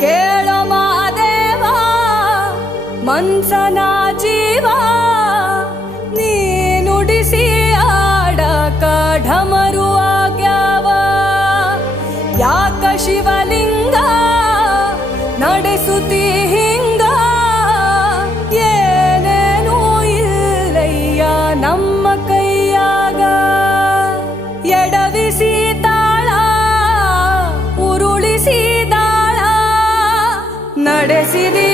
ಕೇಳೋ ಮಾದೇವ ಮನ್ಸನ ಜೀವ ನೀ ನುಡಿಸಿ ಆಡಕ ಢಮರು ಆಗ್ಯಾವ ಯಾಕ ಶಿವಲಿಂಗ ನಡೆಸುತ್ತಿ ಹಿಂಗ ಏನೇನೂ ಇಲ್ಲಯ್ಯ ನಮ್ಮ ಕೈಯಾಗ ಎಡವಿಸಿ ತಾಳ ಉರುಳಿಸಿ ದಾಳ ನಡೆಸಿದಿ